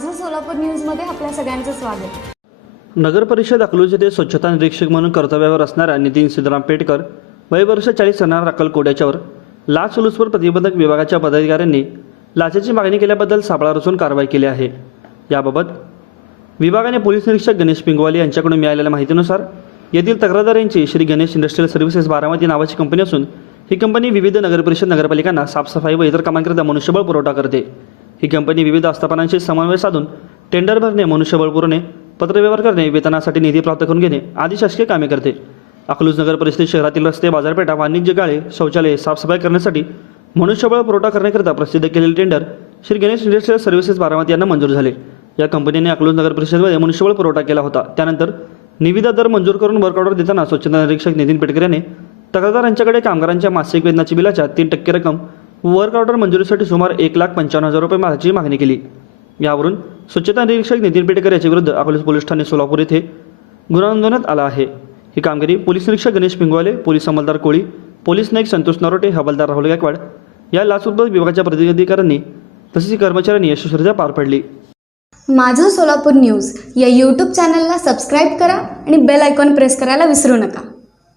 माझं सोलापूर न्यूजमध्ये आपल्या सगळ्यांचं स्वागत। नगर परिषद अकलूज येथे स्वच्छता निरीक्षक म्हणून कर्तव्यावर असणाऱ्या नितीन सिद्धराम पेटकर वय वर्ष 40 राहणार अक्कलकोट याच्यावर लाचलुचपत प्रतिबंधक विभागाच्या पदाधिकाऱ्यांनी लाचेची मागणी केल्याबद्दल सापळा रचून कारवाई केली आहे। याबाबत विभागाने पोलीस निरीक्षक गणेश पिंगवाले यांच्याकडून मिळालेल्या माहितीनुसार येथील तक्रारदार यांची श्री गणेश इंडस्ट्रियल सर्व्हिसेस बारामती नावाची कंपनी असून ही कंपनी विविध नगरपरिषद नगरपालिकांना साफसफाई व इतर कामांकरिता मनुष्यबळ पुरवठा करते। ही कंपनी विविध आस्थापनांशी समन्वय साधून टेंडर भरणे, मनुष्यबळ पुरवणे, पत्रव्यवहार करणे, वेतनासाठी निधी प्राप्त करून घेणे आदी शासकीय कामे करते। अकलूज नगर परिषद शहरातील रस्ते, बाजारपेठा, वाणिज्य गाळे, शौचालये साफसफाई करण्यासाठी मनुष्यबळ पुरवठा करण्याकरिता प्रसिद्ध केलेले tender Shri Ganesh industrial services Baramati यांना मंजूर झाले। या कंपनीने अकलूज नगर परिषदेमध्ये मनुष्यबळ पुरवठा केला होता। त्यानंतर निविदा दर मंजूर करून वर्क ऑर्डर देताना स्वच्छता निरीक्षक नितीन पेटकर यांनी तक्रारदार यांच्याकडे कामगारांच्या मासिक वेतनाची बिलाच्या 3% रक्कम वर्क ऑर्डर मंजुरीसाठी सुमारे 1,55,000 रुपये मालाची मागणी केली। यावरून स्वच्छता निरीक्षक नितीन पेटकर याच्या विरुद्ध अकलूज पोलीस ठाणे सोलापूर येथे गुन्हा नोंदवण्यात आला आहे। ही कामगिरी पोलीस निरीक्षक गणेश पिंगवाले, पोलीस अंमलदार कोळी, पोलीस नाईक संतोष नरोटे, हवालदार राहुल गायकवाड या लाचलुचपत विभागाच्या प्रतिनिधिकाऱ्यांनी तसेच कर्मचाऱ्यांनी यशस्वीरित्या पार पडली। माझं सोलापूर न्यूज या यूट्यूब चॅनलला सबस्क्राईब करा आणि बेल आयकॉन प्रेस करायला विसरू नका।